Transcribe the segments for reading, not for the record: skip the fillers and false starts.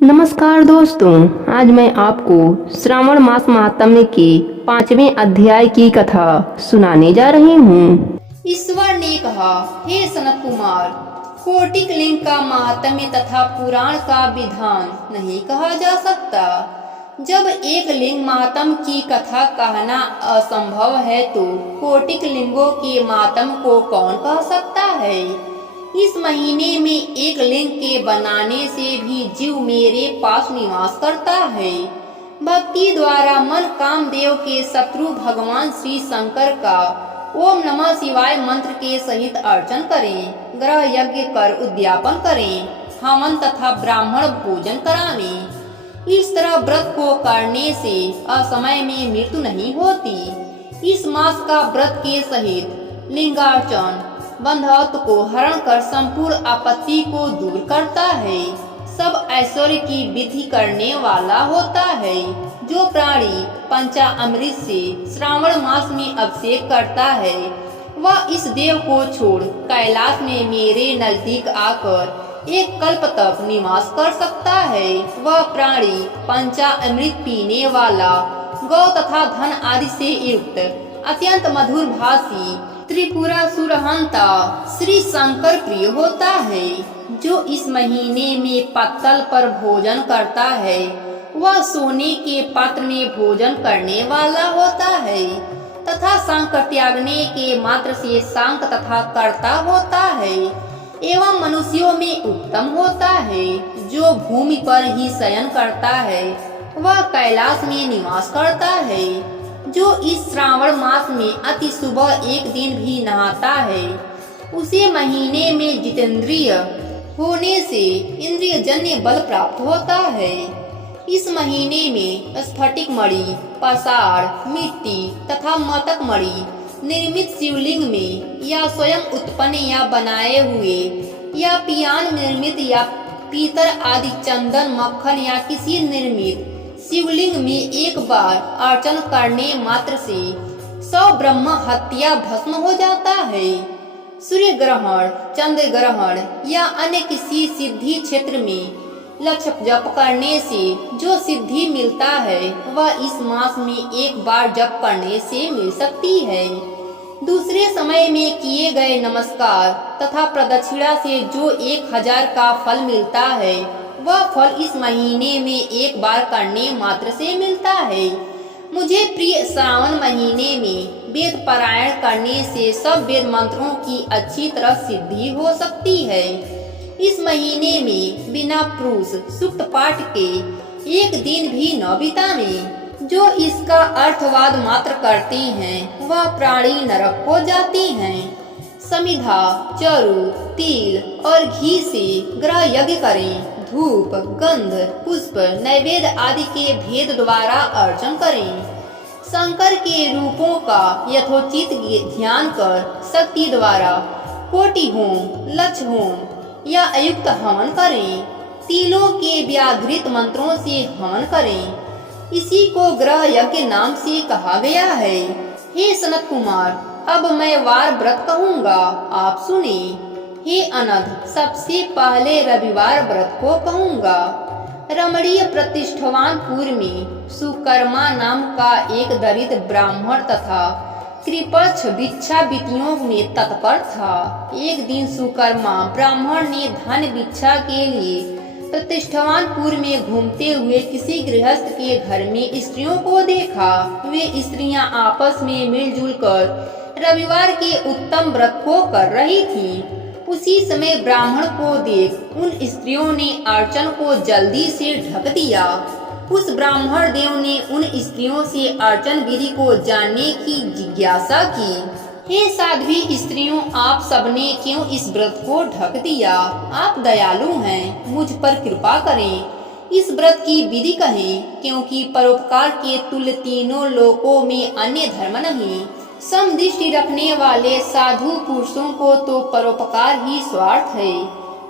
नमस्कार दोस्तों, आज मैं आपको श्रावण मास महात्म्य के 5वें अध्याय की कथा सुनाने जा रही हूँ। ईश्वर ने कहा, हे सनत कुमार, कोटिक लिंग का महात्म्य तथा पुराण का विधान नहीं कहा जा सकता। जब एक लिंग महात्म्य की कथा कहना असंभव है तो कोटिक लिंगों के महात्म्य को कौन कह सकता है। इस महीने में एक लिंग के बनाने से भी जीव मेरे पास निवास करता है। भक्ति द्वारा मन कामदेव के शत्रु भगवान श्री शंकर का ओम नमः शिवाय मंत्र के सहित अर्चन करें, ग्रह यज्ञ कर उद्यापन करें, हवन तथा ब्राह्मण भोजन करावें। इस तरह व्रत को करने से असमय में मृत्यु नहीं होती। इस मास का व्रत के सहित लिंगार्चन बंधत्व को हरण कर संपूर्ण आपत्ति को दूर करता है, सब ऐश्वर्य की वृद्धि करने वाला होता है। जो प्राणी पंचामृत से श्रावण मास में अभिषेक करता है वह इस देव को छोड़ कैलाश में मेरे नजदीक आकर एक कल्प तक निवास कर सकता है। वह प्राणी पंचामृत पीने वाला, गौ तथा धन आदि से युक्त, अत्यंत मधुर भाषी त्रिपुरासुरहंता श्री शंकर प्रिय होता है। जो इस महीने में पत्तल पर भोजन करता है वह सोने के पात्र में भोजन करने वाला होता है तथा शंख त्यागने के मात्र से शांत तथा कर्ता होता है एवं मनुष्यों में उत्तम होता है। जो भूमि पर ही शयन करता है वह कैलाश में निवास करता है। जो इस श्रावण मास में अति सुबह एक दिन भी नहाता है उसे महीने में जितेंद्रिय होने से इंद्रिय जन्य बल प्राप्त होता है। इस महीने में स्फटिक मणि, पाषाण, मिट्टी तथा मतक मणि निर्मित शिवलिंग में या स्वयं उत्पन्न या बनाए हुए या पियान निर्मित या पीतल आदि चंदन, मक्खन या किसी निर्मित शिवलिंग में एक बार अर्चन करने मात्र से 100 ब्रह्म हत्या भस्म हो जाता है। सूर्य ग्रहण, चंद्र ग्रहण या अन्य किसी सिद्धि क्षेत्र में लक्ष्य जप करने से जो सिद्धि मिलता है वह इस मास में एक बार जप करने से मिल सकती है। दूसरे समय में किए गए नमस्कार तथा प्रदक्षिणा से जो 1000 का फल मिलता है वह फल इस महीने में एक बार करने मात्र से मिलता है। मुझे प्रिय श्रावण महीने में वेद पारायण करने से सब वेद मंत्रों की अच्छी तरह सिद्धि हो सकती है। इस महीने में बिना पुरुष सूक्त पाठ के एक दिन भी न बितावे। जो इसका अर्थवाद मात्र करते हैं वह प्राणी नरक को जाते हैं। समिधा, चरु, तिल और घी से ग्रह यज्ञ करें। धूप, गंध, पुष्प, नैवेद्य आदि के भेद द्वारा अर्चन करें। शंकर के रूपों का यथोचित ध्यान कर शक्ति द्वारा कोटि होम, लक्ष होम या अयुक्त हवन करें। तिलों के व्याघृत मंत्रों से हवन करें। इसी को ग्रह यज्ञ नाम से कहा गया है। हे सनत कुमार, अब मैं वार व्रत कहूँगा, आप सुने। हे अनध, सबसे पहले रविवार व्रत को कहूँगा। रमणीय प्रतिष्ठवानपुर में सुकर्मा नाम का एक दरिद्र ब्राह्मण तथा कृपक्ष भिक्षावृत्तियों में तत्पर था। एक दिन सुकर्मा ब्राह्मण ने धन भिक्षा के लिए प्रतिष्ठवानपुर में घूमते हुए किसी गृहस्थ के घर में स्त्रियों को देखा। वे स्त्रियां आपस में मिलजुल कर रविवार के उत्तम व्रत को कर रही थीं। उसी समय ब्राह्मण को देख उन स्त्रियों ने अर्चन को जल्दी से ढक दिया। उस ब्राह्मण देव ने उन स्त्रियों से अर्चन विधि को जानने की जिज्ञासा की। हे साध्वी स्त्रियों, आप सबने क्यों इस व्रत को ढक दिया? आप दयालु हैं, मुझ पर कृपा करें। इस व्रत की विधि कहें, क्योंकि परोपकार के तुल्य तीनों लोकों में अन्य धर्म नहीं। समदृष्टि रखने वाले साधु पुरुषों को तो परोपकार ही स्वार्थ है।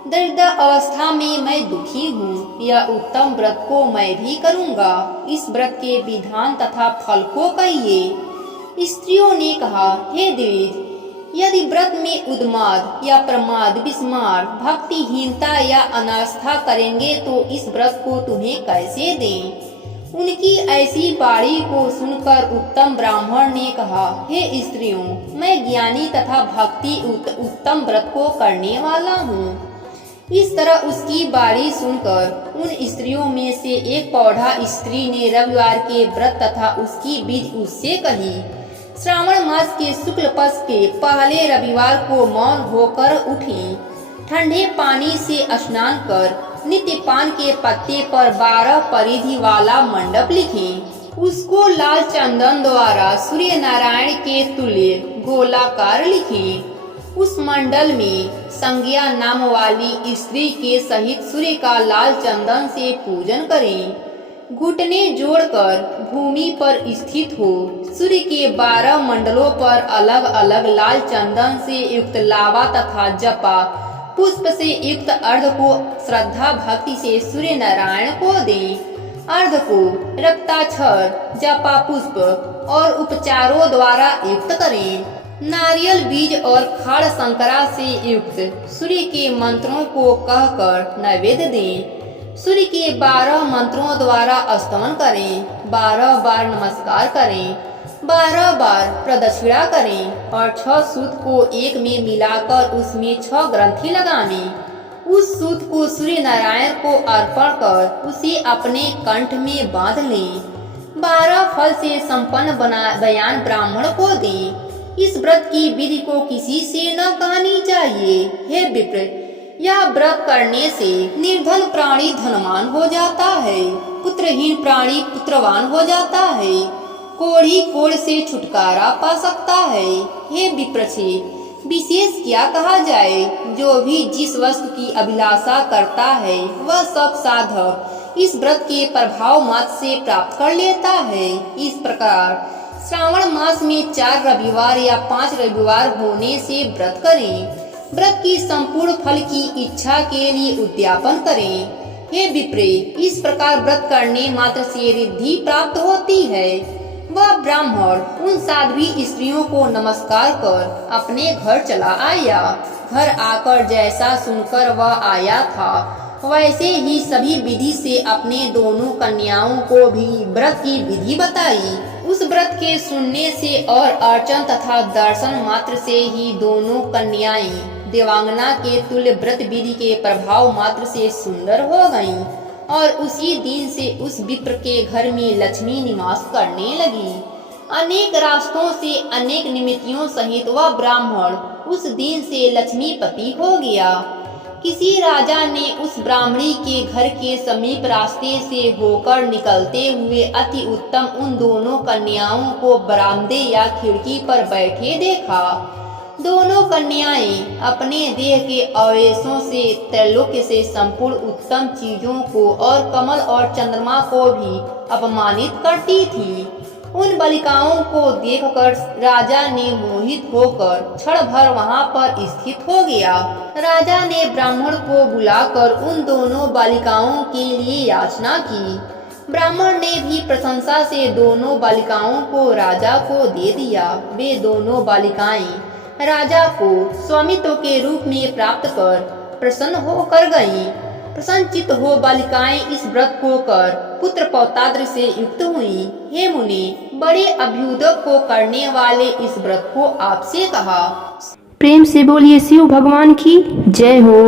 दरिद्र अवस्था में मैं दुखी हूँ, यह उत्तम व्रत को मैं भी करूँगा। इस व्रत के विधान तथा फल को कहिए। स्त्रियों ने कहा, हे द्विज, यदि व्रत में उन्माद या प्रमाद, विस्मार, भक्तिहीनता या अनास्था करेंगे तो इस व्रत को तुम्हें कैसे दें। उनकी ऐसी बाणी को सुनकर उत्तम ब्राह्मण ने कहा, हे स्त्रियों, मैं ज्ञानी तथा भक्ति उत्तम व्रत को करने वाला हूँ। इस तरह उसकी बाणी सुनकर उन स्त्रियों में से एक पौढ़ा स्त्री ने रविवार के व्रत तथा उसकी विधि उससे कही। श्रावण मास के शुक्ल पक्ष के पहले रविवार को मौन होकर उठी, ठंडे पानी से स्नान कर नित्य पान के पत्ते पर 12 परिधि वाला मंडप लिखे। उसको लाल चंदन द्वारा सूर्य नारायण के तुल्य गोलाकार लिखे। उस मंडल में संज्ञा नाम वाली स्त्री के सहित सूर्य का लाल चंदन से पूजन करें। घुटने जोड़कर भूमि पर स्थित हो, सूर्य के 12 मंडलों पर अलग अलग लाल चंदन से युक्त लावा तथा जपा पुष्प से युक्त अर्घ को श्रद्धा भक्ति से सूर्य नारायण को दें। अर्घ को रक्ताक्षर, जपा पुष्प और उपचारों द्वारा युक्त करें। नारियल बीज और खाड़ संकरा से युक्त सूर्य के मंत्रों को कहकर नैवेद्य दें। सूर्य के 12 मंत्रों द्वारा स्तमन करें, 12 बार नमस्कार करें, 12 बार प्रदक्षिणा करें और 6 सूत को एक में मिलाकर उसमें 6 ग्रंथि लगाने। उस सूत को सूर्य नारायण को अर्पण कर उसे अपने कंठ में बांध लें। 12 फल से संपन्न बयान ब्राह्मण को दें। इस व्रत की विधि को किसी से न कहनी चाहिए। हे विप्र, यह व्रत करने से निर्धन प्राणी धनवान हो जाता है, पुत्रहीन प्राणी पुत्रवान हो जाता है, कोढ़ी कोढ़ से छुटकारा पा सकता है। हे विप्रछे, विशेष क्या कहा जाए। जो भी जिस वस्तु की अभिलाषा करता है वह सब साधक इस व्रत के प्रभाव मात्र से प्राप्त कर लेता है। इस प्रकार श्रावण मास में 4 रविवार या 5 रविवार होने से व्रत करें। व्रत की संपूर्ण फल की इच्छा के लिए उद्यापन करें। हे विप्रे, इस प्रकार व्रत करने मात्र से रिद्धि प्राप्त होती है। वह ब्राह्मण उन साध्वी स्त्रियों को नमस्कार कर अपने घर चला आया। घर आकर जैसा सुनकर वह आया था वैसे ही सभी विधि से अपने दोनों कन्याओं को भी व्रत की विधि बताई। उस व्रत के सुनने से और अर्चन तथा दर्शन मात्र से ही दोनों कन्याएं देवांगना के तुल्य व्रत विधि के प्रभाव मात्र से सुंदर हो गईं और उसी दिन से उस विप्र के घर में लक्ष्मी निवास करने लगी। अनेक रास्तों से अनेक निमित्तियों सहित वह ब्राह्मण उस दिन से लक्ष्मीपति हो गया। किसी राजा ने उस ब्राह्मणी के घर के समीप रास्ते से होकर निकलते हुए अति उत्तम उन दोनों कन्याओं को बरामदे या खिड़की पर बैठे देखा। दोनों कन्याएं अपने देह के अवयवों से त्रैलोक्य से संपूर्ण उत्तम चीजों को और कमल और चंद्रमा को भी अपमानित करती थी। उन बालिकाओं को देखकर राजा ने मोहित होकर क्षण भर वहां पर स्थित हो गया। राजा ने ब्राह्मण को बुलाकर उन दोनों बालिकाओं के लिए याचना की। ब्राह्मण ने भी प्रशंसा से दोनों बालिकाओं को राजा को दे दिया। वे दोनों बालिकाएं राजा को स्वामित्व के रूप में प्राप्त कर प्रसन्न होकर गईं। प्रसन्नचित हो बालिकाएं इस व्रत को कर पुत्र पौत्राद्र से युक्त हुई। हे मुनि, बड़े अभ्युदय को करने वाले इस व्रत को आपसे कहा। प्रेम से बोलिए शिव भगवान की जय हो।